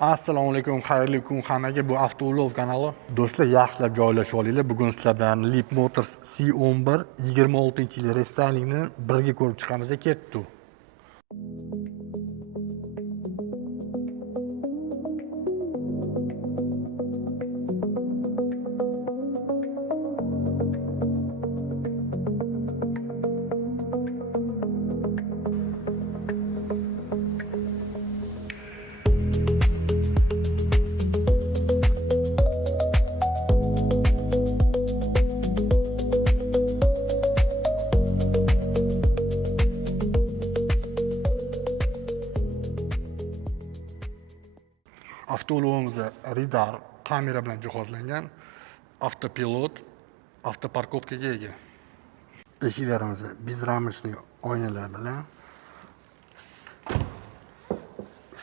Assalomu alaykum, xayrli kun hammaga. Bu Avtoulov kanali. Do'stlar, yaxshilab joylashib olinglar. Bugun sizlar bilan Leap Motors C11 26-yil restaylingni birga ko'rib chiqamiz. Ketdi. Avtoulovimizda radar kamera bilan jihozlangan, avtopilot, avtoparkovkaga ega. Eshiklarimiz bezramishli oynalar bilan.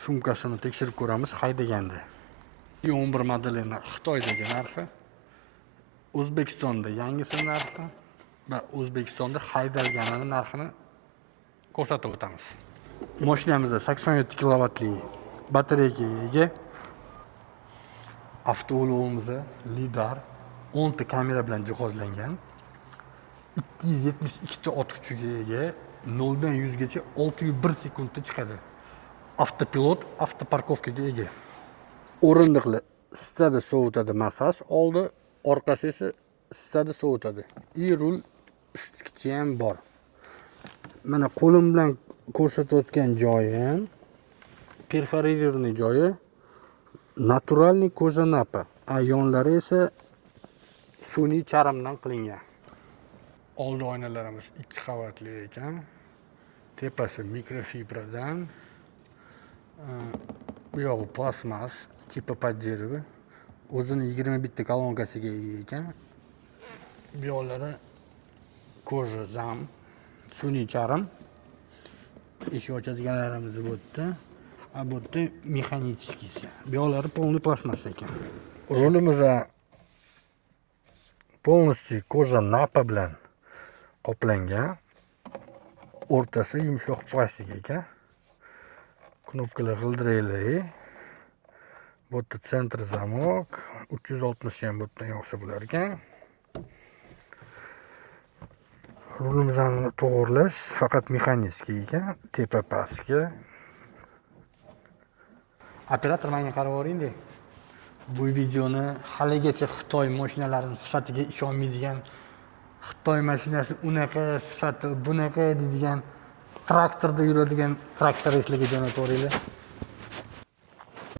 Sumkasini tekshirib ko'ramiz haydaganda. 11 modelining Xitoydagi narxi, O'zbekistonda yangisi narxi va O'zbekistonda haydalgani narxini ko'rsatib o'tamiz. Mashinamizda 87 kilovatli batareyaga ega. Avtoulovimizda lidar 10 ta kamera bilan jihozlangan. 272 ta ot kuchiga ega, 0 dan 100 gacha 601 sekundda chiqadi. Avtopilot, avtoparkovkaga ega. O'rindiqlar stada sovutadi, massaj oldi, orqasi esa stada sovutadi. Rul ustkichi ham bor. Mana qo'lim bilan ko'rsatayotgan joyi ham perforirованный joyi naturalniy ko'za napa. Ayonlari esa sun'iy charmdan qilingan. Oldi oynalarimiz 2 qavatli ekan. Tepasi mikrofibradan. Bu yog'i plastmas, tipi поддерживы. O'zini 21 ta kolonkasiga ega ekan. Bu yoqlari koja zam, sun'iy charm. Eshik ochadiganlarimiz bu yerda. Bu yerda mexanichkisi. Bu yoqlari полный plastmas ekan. Rulimiz полностью koja napa bilan qoplangan. O'rtasi yumshoq plastik ekan. Knopkalar g'ildirakli. Bu yerda sentr zamok, 360 ham bu yerdan yoqsa bo'lar ekan. Rulimizni to'g'irlash faqat mexanik ekan, tepa pastga. Operator menga qarab o'ring-da. Bu videoni haligacha Xitoy mashinalarining sifatiga ishonmaydigan, Xitoy mashinasi unaqa sifati, bunaqa deydigan traktorda yuradigan traktoristlarga jo'natib o'ringlar.